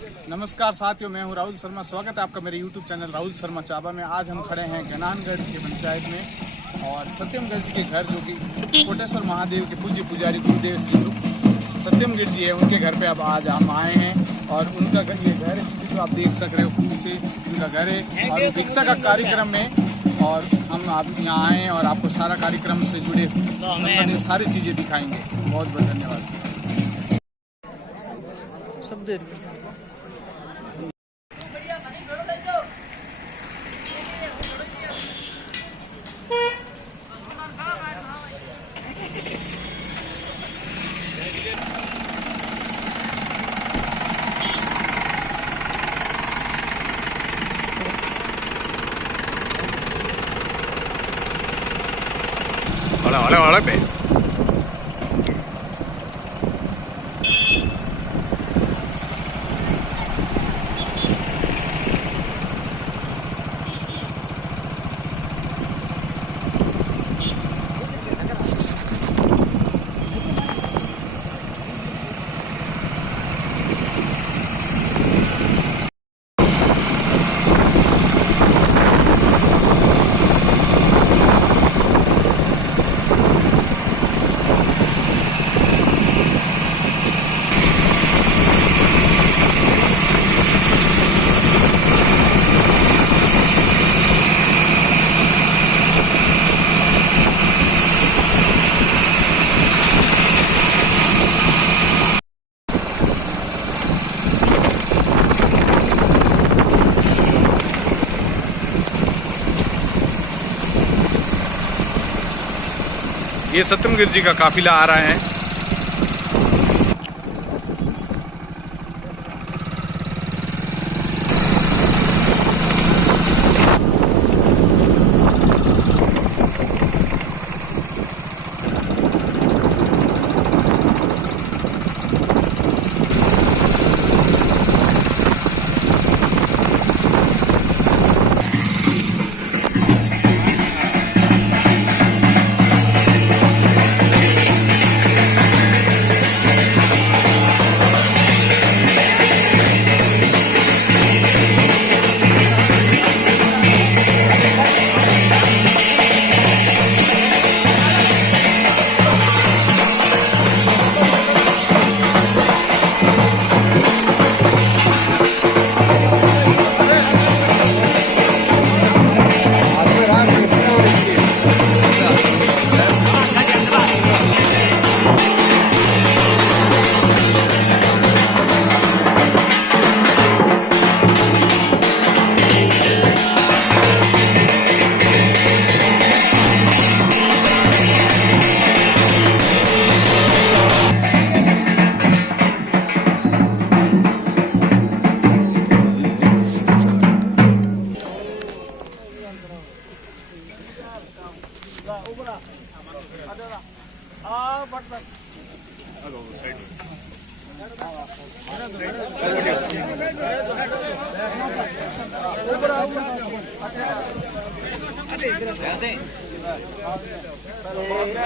नमस्कार साथियों, मैं हूं राहुल शर्मा। स्वागत है आपका मेरे YouTube चैनल राहुल शर्मा चाबा में। आज हम खड़े हैं गनानगढ़ के पंचायत में और सत्यमगढ़ जी के घर, जो कि कोटेश्वर महादेव के पूज्य पुजारी गुरुदेव श्री सत्यमगढ़ जी है, उनके घर पे अब आज हम आए हैं। और उनका घर, ये घर है जो आप देख सक रहे हो, पीछे उनका घर है और दीक्षा का कार्यक्रम में। और हम आप यहाँ आए हैं और आपको सारा कार्यक्रम से जुड़े सारी चीज़ें दिखाएंगे। बहुत बहुत धन्यवाद। Hola, pe. ये सत्यमगढ़ जी का काफिला आ रहा है।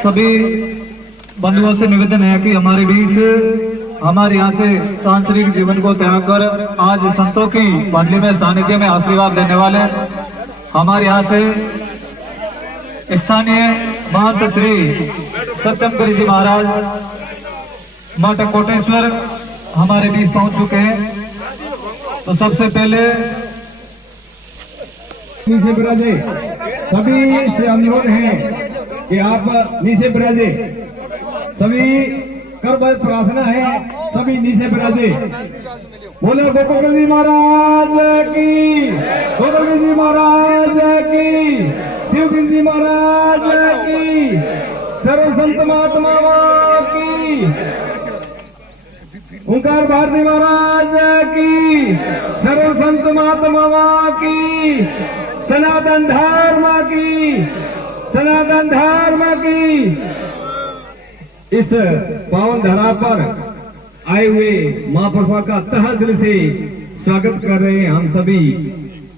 सभी बंधुओं से निवेदन है कि हमारे बीच, हमारे यहाँ से सांसारिक जीवन को त्याग कर आज संतों की मंडली में सानिध्य में आशीर्वाद देने वाले हमारे यहाँ से स्थानीय महंत श्री सत्यमगढ़ जी महाराज माता कोटेश्वर हमारे बीच पहुंच चुके हैं। तो सबसे पहले नीचे बिराजे, सभी से अनुरोध है कि आप नीचे बिराजे। सभी कर बल प्रार्थना है, सभी नीचे बिराजे। बोले गोपाल जी महाराज की, गोपाल जी महाराज की, शिवगिरी जी महाराज की, सर्व संत महात्मा की, ओंकार भारती महाराज की, सर्व संत महात्मा की, सनातन धर्म की, सनातन धर्म की। इस पावन धरा पर आए हुए महापुरुषों का तहे दिल से स्वागत कर रहे हैं। हम सभी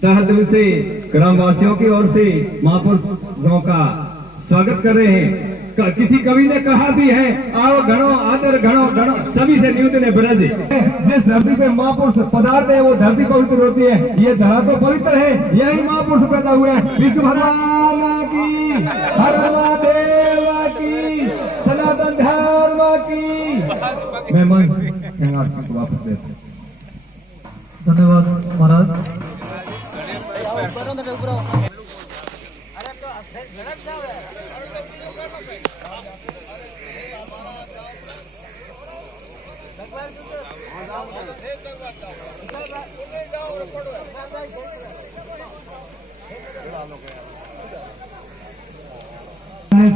तहे दिल से ग्रामवासियों की ओर से महापुरुषों का स्वागत कर रहे हैं। किसी कवि ने कहा भी है, आओ घणो आदर घणो घणो सभी से नियुद्ध ने ब्रज। जिस धरती पे महापुरुष पदार्थ है वो धरती पवित्र होती है। ये धरा तो पवित्र है, यही महापुरुष पैदा हुए हैं। विष्णु भगवान की, हर महादेव की, सनातन धर्म की। मैं मन को वापस देता हूँ। धन्यवाद महाराज।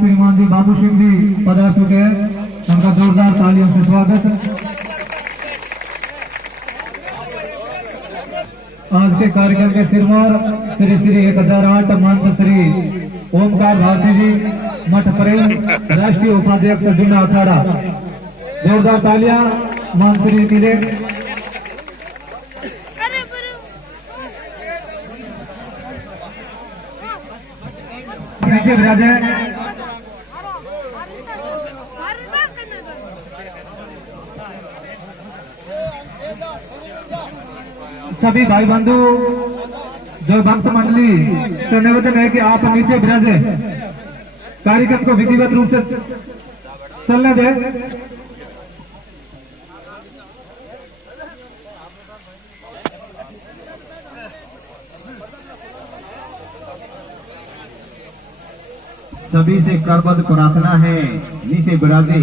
श्रीमान जी बाबू सिंह जी पधार चुके हैं, उनका जोरदार तालियों से स्वागत। आज के कार्यक्रम के सिरमौर श्री श्री 1008 मंच श्री ओमकार भारती जी मठ प्रेम राष्ट्रीय उपाध्यक्ष जूना अखाड़ा। जोरदार तालियां मंत्री मिले। नीचे विराजे सभी भाई बंधु, जो भक्त मंडली से निवेदन है कि आप नीचे विराजे, कार्यक्रम को विधिवत रूप से चलने दें। सभी से करबद्ध प्रार्थना है, नीचे विराजे।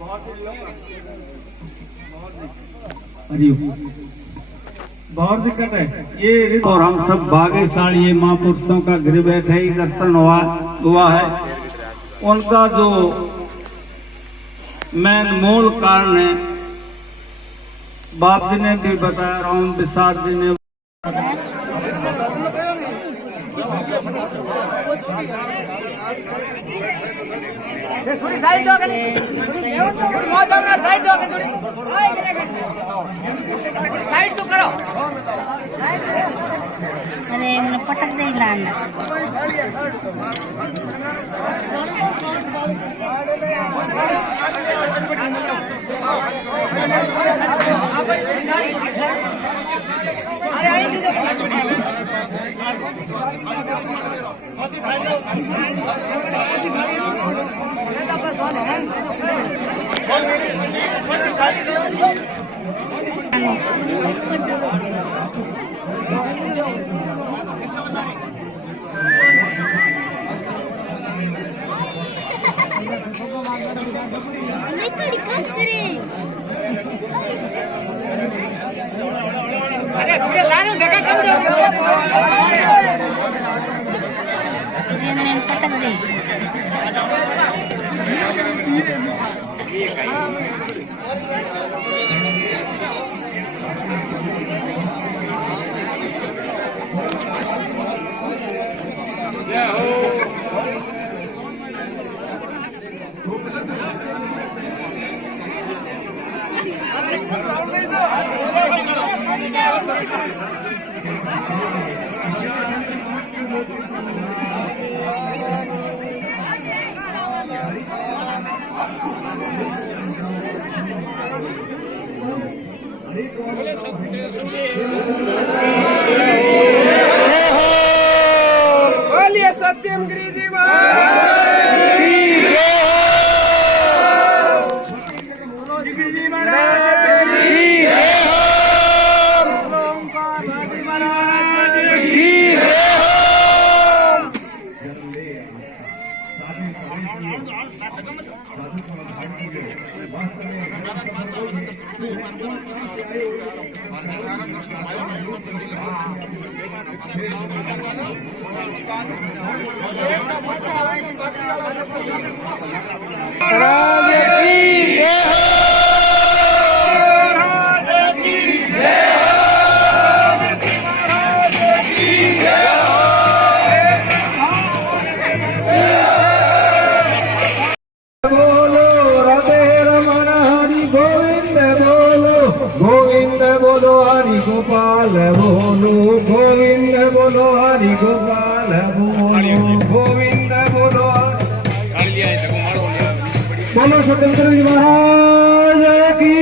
बहुत दिक्कत है ये। और हम सब भाग्यशाली ये महापुरुषों का गृह बैठे ही दर्शन हुआ है। उनका जो मेन मूल कारण है बाप जी ने भी बताया, राम विशाल जी ने। थोड़ी साइड दो, मौसम ना साइड दो, थोड़ी साइड तो करो। अरे मैंने पटक दे लाना। अरे थोड़े लाने देखा कम दो। मैंने पटक दे। बोलिए सत्यम गिरी जी महाराज जी महाराज गोविंद बोलो हरि गोपाल बोलो, गोविंद बोलो हरि गोपाल बोलो, गोविंद बोलो बोलो स्वतंत्र जी महाराज की,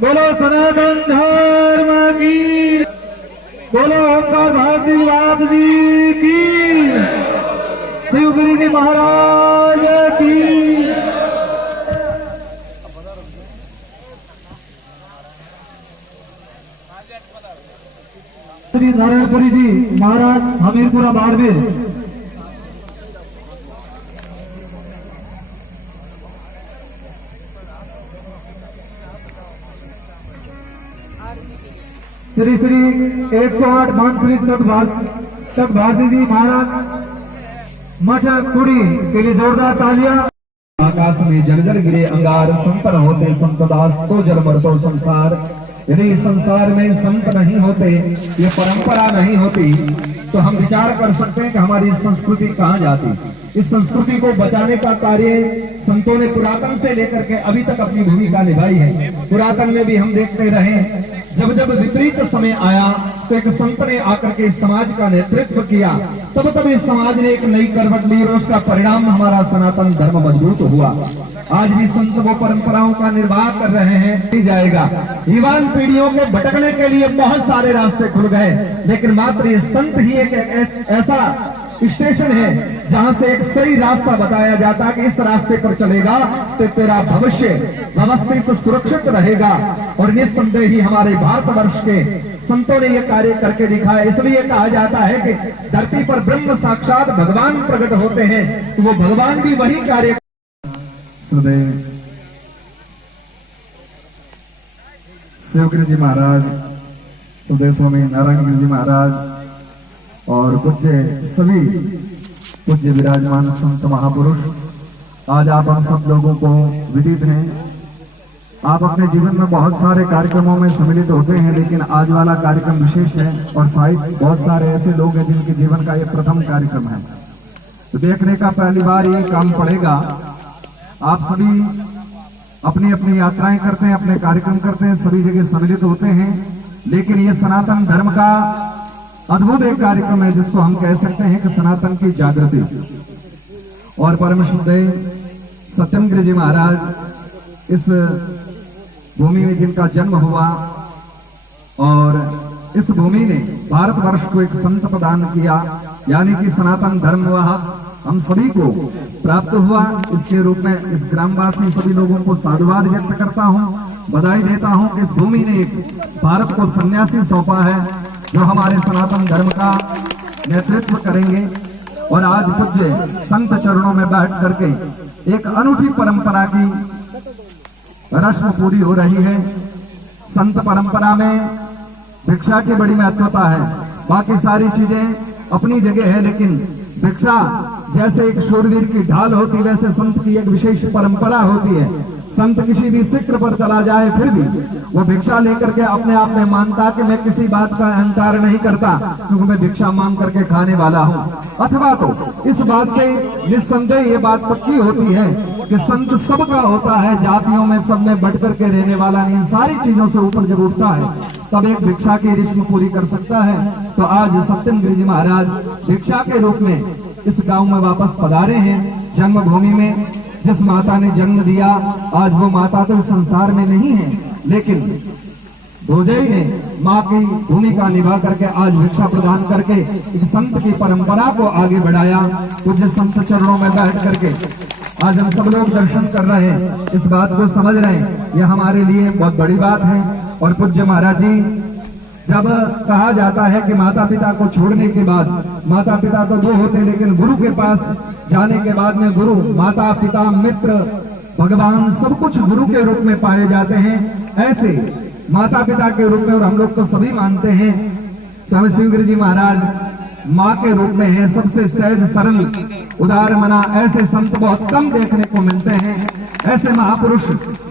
बोलो सनातन धर्म की, बोलो ओंकार भारती बात जी की, शिवगिरी जी महाराज की। श्री नारायणपुरी जी महाराज हमीरपुरा बाड़मेर। श्री श्री 108 मानपुरी तक भारती जी महाराज मठ कुड़ी के लिए जोरदार तालियां। आकाश में जल जल गिरे अंगार, संत न होते संत दास तो जल मरतो संसार। यदि संसार में संत नहीं होते, ये परंपरा नहीं होती, तो हम विचार कर सकते हैं कि हमारी संस्कृति कहाँ जाती। इस संस्कृति को बचाने का कार्य संतों ने पुरातन से लेकर के अभी तक अपनी भूमिका निभाई है। पुरातन में भी हम देखते रहे, जब जब विपरीत समय आया तो एक संत ने आकर के इस समाज का नेतृत्व किया, तब तब इस समाज ने एक नई करवट ली और उसका परिणाम हमारा सनातन धर्म मजबूत हुआ। आज भी संत वो परंपराओं का निर्वाह कर रहे हैं, जाएगा। युवान पीढ़ियों के भटकने के लिए बहुत सारे रास्ते खुल गए, लेकिन मात्र ये संत ही एक ऐसा स्टेशन है जहां से एक सही रास्ता बताया जाता है कि इस रास्ते पर चलेगा तो तेरा भविष्य व्यवस्थित सुरक्षित रहेगा। और निस्संदेह ही हमारे भारतवर्ष के संतों ने यह कार्य करके दिखाया। इसलिए कहा जाता है कि धरती पर ब्रह्म साक्षात भगवान प्रकट होते हैं, तो वो भगवान भी वही कार्य श्रद्धेय शिवगिरी जी महाराज, श्रद्धेय स्वामी नारायण गिरी जी महाराज और पूज्य सभी पूज्य विराजमान संत महापुरुष, आज आप हम सब लोगों को विदित हैं। आप अपने जीवन में बहुत सारे कार्यक्रमों में सम्मिलित होते हैं, लेकिन आज वाला कार्यक्रम विशेष है और शायद बहुत सारे ऐसे लोग हैं जिनके जीवन का ये प्रथम कार्यक्रम है। तो देखने का पहली बार ये काम पड़ेगा। आप सभी अपनी अपनी यात्राएं करते हैं, अपने कार्यक्रम करते हैं, सभी जगह सम्मिलित होते हैं, लेकिन ये सनातन धर्म का अद्भुत एक कार्यक्रम है जिसको हम कह सकते हैं कि सनातन की जागृति। और परम श्रद्धेय सत्यम गिरी जी महाराज इस भूमि में जिनका जन्म हुआ और इस भूमि ने भारतवर्ष को एक संत प्रदान किया, यानी कि सनातन धर्म वह हम सभी को प्राप्त हुआ। इसके रूप में इस ग्रामवासी सभी लोगों को साधुवाद व्यक्त करता हूं, बधाई देता हूं कि इस भूमि ने एक भारत को सन्यासी सौंपा है जो हमारे सनातन धर्म का नेतृत्व करेंगे। और आज पूज्य संत चरणों में बैठ करके एक अनूठी परंपरा की रस्म पूरी हो रही है। संत परंपरा में भिक्षा की बड़ी महत्वता है, बाकी सारी चीजें अपनी जगह है, लेकिन भिक्षा जैसे एक शूरवीर की ढाल होती, वैसे संत की एक विशेष परंपरा होती है। संत किसी भी शिखर पर चला जाए फिर भी वो भिक्षा लेकर के अपने आप में मानता कि मैं किसी बात का अहंकार नहीं करता, क्योंकि मैं भिक्षा मांग करके खाने वाला हूँ। अथवा तो इस बात से निस्संदेह ये बात पक्की होती है कि संत सबका होता है, जातियों में सब में बढ़ करके रहने वाला नहीं, सारी चीजों से ऊपर जब उठता है तब एक भिक्षा की रिश्म पूरी कर सकता है। तो आज सत्यम गिरी जी महाराज भिक्षा के रूप में इस गांव में वापस पधारे हैं। जन्मभूमि में जिस माता ने जन्म दिया, आज वो माता तो संसार में नहीं है, लेकिन भोजई ने माँ की भूमिका निभा करके आज भिक्षा प्रदान करके एक संत की परंपरा को आगे बढ़ाया। पूज्य संत चरणों में बैठ करके आज हम सब लोग दर्शन कर रहे हैं, इस बात को समझ रहे हैं, यह हमारे लिए बहुत बड़ी बात है। और पूज्य महाराज जी, जब कहा जाता है कि माता पिता को छोड़ने के बाद, माता पिता तो दो होते, लेकिन गुरु के पास जाने के बाद में गुरु, माता पिता, मित्र, भगवान सब कुछ गुरु के रूप में पाए जाते हैं। ऐसे माता पिता के रूप में, और हम लोग तो सभी मानते हैं, स्वामी शिवगिरी जी महाराज माँ के रूप में है, सबसे सहज सरल उदार मना। ऐसे संत बहुत कम देखने को मिलते हैं। ऐसे महापुरुष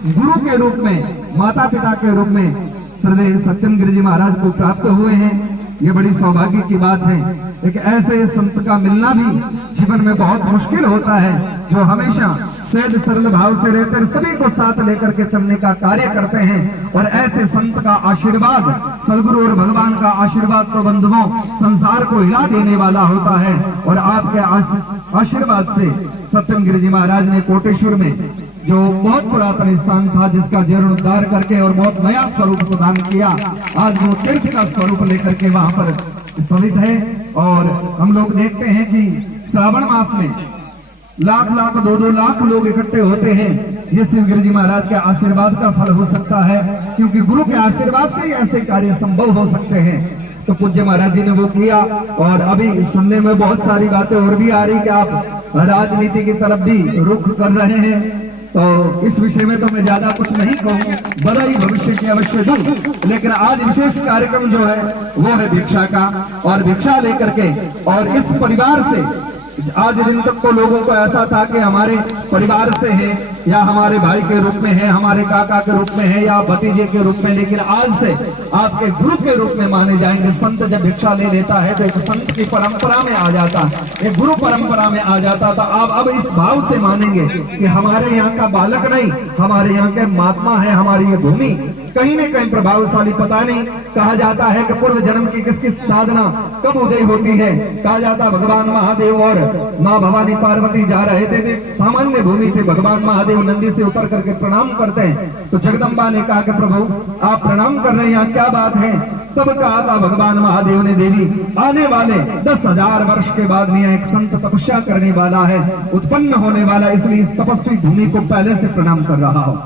गुरु के रूप में, माता पिता के रूप में श्रद्धेय सत्यम गिरी जी महाराज को प्राप्त हुए हैं। ये बड़ी सौभाग्य की बात है। एक ऐसे संत का मिलना भी जीवन में बहुत मुश्किल होता है, जो हमेशा सहज सरल भाव से रहकर सभी को साथ लेकर के चलने का कार्य करते हैं। और ऐसे संत का आशीर्वाद, सदगुरु और भगवान का आशीर्वाद तो बंधुओं संसार को हिला देने वाला होता है। और आपके आशीर्वाद से सत्यम गिरी जी महाराज ने कोटेश्वर में, जो बहुत पुरातन स्थान था, जिसका जीर्णोद्धार करके और बहुत नया स्वरूप प्रदान किया, आज वो तीर्थ का स्वरूप लेकर के वहां पर स्थित है। और हम लोग देखते हैं कि श्रावण मास में लाख लाख 2-2 लाख लोग इकट्ठे होते हैं। ये शिवगिरी जी महाराज के आशीर्वाद का फल हो सकता है, क्योंकि गुरु के आशीर्वाद से ही ऐसे कार्य संभव हो सकते हैं। तो पूज्य महाराज जी ने वो किया। और अभी सुनने में बहुत सारी बातें और भी आ रही कि आप राजनीति की तरफ भी रुख कर रहे हैं, तो इस विषय में तो मैं ज्यादा कुछ नहीं कहूँ, बधाई भविष्य की अवश्य दूं। लेकिन आज विशेष कार्यक्रम जो है वो है भिक्षा का। और भिक्षा लेकर के, और इस परिवार से आज दिन तक तो लोगों को ऐसा था कि हमारे परिवार से है, या हमारे भाई के रूप में है, हमारे काका के रूप में है, या भतीजे के रूप में, लेकिन आज से आपके गुरु के रूप में माने जाएंगे। संत जब भिक्षा ले लेता है तो एक संत की परंपरा में आ जाता, एक गुरु परंपरा में आ जाता। तो आप अब इस भाव से मानेंगे कि हमारे यहाँ का बालक नहीं, हमारे यहाँ के महात्मा है, हमारी ये भूमि कहीं न कहीं प्रभावशाली। पता नहीं, कहा जाता है कि पूर्व जन्म की किसकी साधना कब उदय होती है। कहा जाता भगवान महादेव और माँ भवानी पार्वती जा रहे थे, सामान्य भूमि थे, भगवान महादेव नंदी से उतर करके प्रणाम करते हैं। तो जगदम्बा ने कहा कि प्रभु आप प्रणाम कर रहे हैं, यहाँ क्या बात है। तब कहा था भगवान महादेव ने, देवी आने वाले 10,000 वर्ष के बाद में एक संत तपस्या करने वाला है, उत्पन्न होने वाला, इसलिए इस तपस्वी भूमि को पहले से प्रणाम कर रहा हो।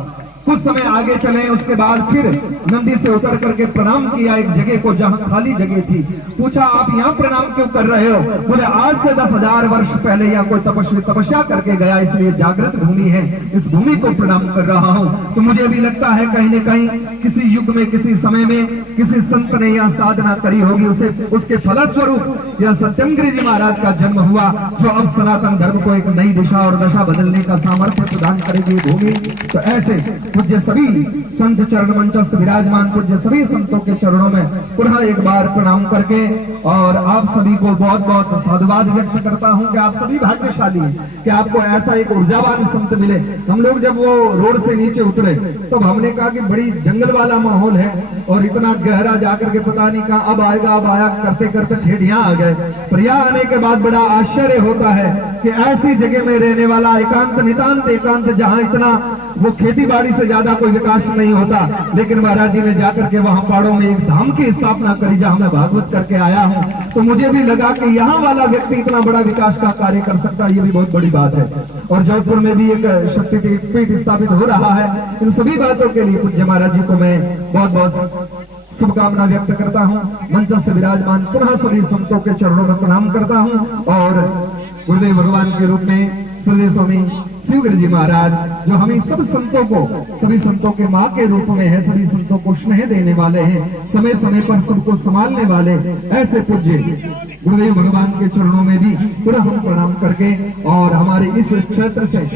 कुछ समय आगे चले, उसके बाद फिर नंदी से उतर करके प्रणाम किया एक जगह को जहां खाली जगह थी। पूछा आप यहाँ प्रणाम क्यों कर रहे हो? बोले आज से 10,000 वर्ष पहले यहाँ कोई तपस्वी तपस्या करके गया, इसलिए जागृत भूमि है, इस भूमि को प्रणाम कर रहा हूँ। तो मुझे भी लगता है कहीं न कहीं किसी युग में, किसी समय में किसी संत ने यह साधना करी होगी, उसे उसके फलस्वरूप यह सत्यम गिरि जी महाराज का जन्म हुआ, जो अब सनातन धर्म को एक नई दिशा और दशा बदलने का सामर्थ्य प्रदान करेगी भूमि। तो ऐसे पूज्य सभी संत चरण मंचस्थ विराजमान पूज्य सभी संतों के चरणों में पुनः एक बार प्रणाम करके और आप सभी को बहुत बहुत साधुवाद व्यक्त करता हूं कि आप सभी भाग्यशाली हैं कि आपको ऐसा एक ऊर्जावान संत मिले। हम लोग जब वो रोड से नीचे उतरे तो हमने कहा कि बड़ी जंगल वाला माहौल है और इतना गहरा जाकर के पता नहीं कहा अब आएगा, अब आया करते करते ठेठ यहाँ आ गए। पर यहाँ आने के बाद बड़ा आश्चर्य होता है कि ऐसी जगह में रहने वाला एकांत नितांत एकांत, जहाँ इतना वो खेती बाड़ी से ज्यादा कोई विकास नहीं होता, लेकिन महाराज जी ने जाकर के वहाँ पहाड़ों में एक धाम की स्थापना करी जहाँ मैं भागवत करके आया हूँ। तो मुझे भी लगा कि यहाँ वाला व्यक्ति इतना बड़ा विकास का कार्य कर सकता है, ये भी बहुत बड़ी बात है। और जौनपुर में भी एक शक्तिपीठ स्थापित हो रहा है। इन सभी बातों के लिए पूज्य महाराज जी को मैं बहुत बहुत शुभकामना व्यक्त करता हूँ। मंचस्थ विराजमान पुनः सभी संतों के चरणों में प्रणाम करता हूँ और गुरुदेव भगवान के रूप में श्री स्वामी शिवगिरि जी महाराज, जो हमें सब संतों को, सभी संतों के माँ के रूप में है, सभी संतों को स्नेह देने वाले हैं, समय समय पर सबको संभालने वाले, ऐसे पूज्य गुरुदेव भगवान के चरणों में भी पुनः हम प्रणाम करके और हमारे इस क्षेत्र से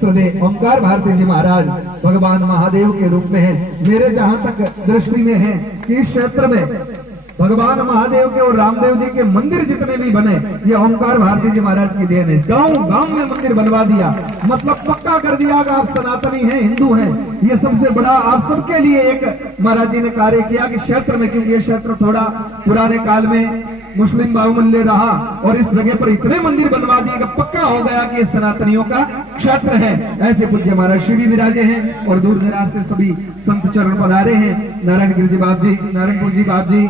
श्रद्धेय ओंकार भारती जी महाराज भगवान महादेव के रूप में है। मेरे जहाँ तक दृष्टि में है कि इस क्षेत्र में भगवान महादेव के और रामदेव जी के मंदिर जितने भी बने, ये ओंकार भारती जी महाराज की देन है। गांव गांव में मंदिर बनवा दिया, मतलब पक्का कर दिया कि आप सनातनी हैं, हिंदू हैं। ये सबसे बड़ा आप सबके लिए एक महाराज जी ने कार्य किया कि क्षेत्र में, क्योंकि ये क्षेत्र थोड़ा पुराने काल में मुस्लिम बाहुमल्य रहा और इस जगह पर इतने मंदिर बनवा दिए कि पक्का हो गया कि सनातनियों का क्षेत्र है। ऐसे पूज्य महाराज श्री विराजे हैं और दूर दराज से सभी संत चरण पधारे हैं। नारायण गिरि जी बाप जी, नारायणपुर जी बाप जी,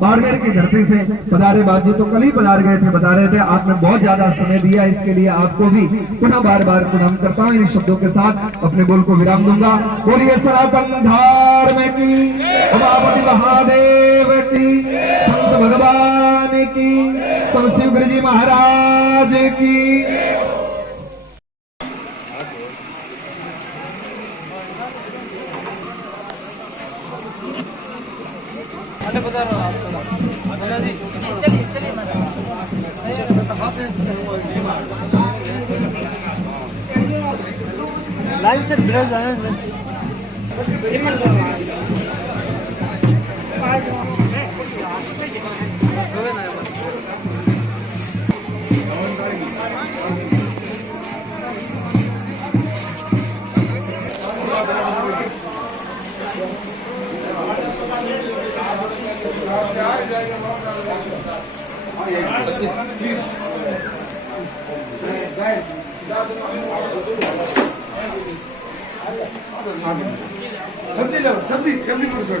बाड़मेर की धरती से पधारे बाप जी तो कल ही पधार गए थे, बता रहे थे। आपने बहुत ज्यादा समय दिया, इसके लिए आपको भी पुनः बार बार प्रणाम करता हूँ। इन शब्दों के साथ अपने बोल को विराम दूंगा। बोलिए सनातन धर्म की, उमापति महादेव की, संत भगवान की, संत शिवगिरि जी महाराज की। लाइन से ब्रेक है। सब्जी छोड़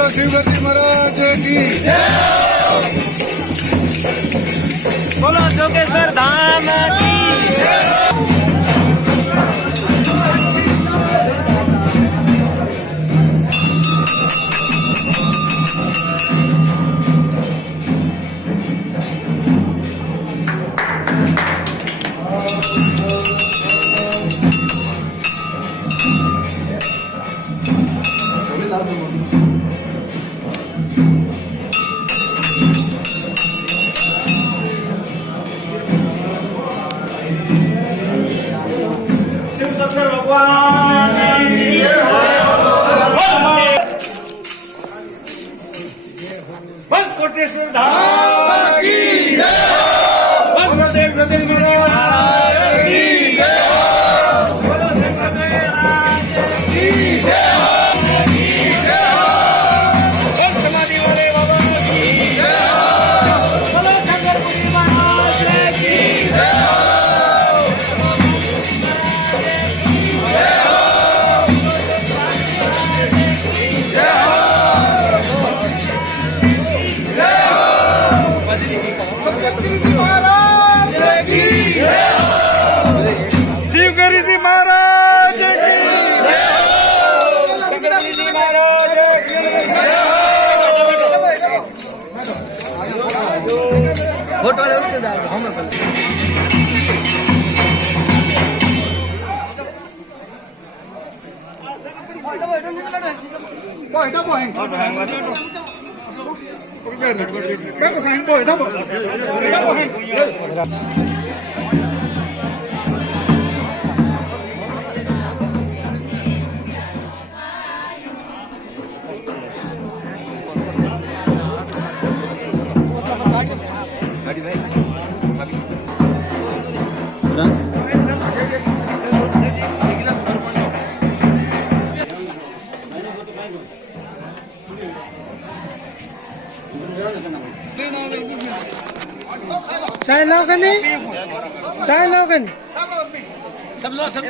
बोलो शिव गति महाराज की। बोलो जोगेश्वर धाम की। कोटेश्वर धाम की बोलो देव गति महाराज की बोलो देव गति महाराज की बोलो समाधि वाले बाबा की बोलो शंकरपुरी महाराज की शिवगिरी जी महाराज की शंकरगिरी जी महाराज फोटो ले उसके बाद हम चाय लो कनी चाय लो कनी सब लो सब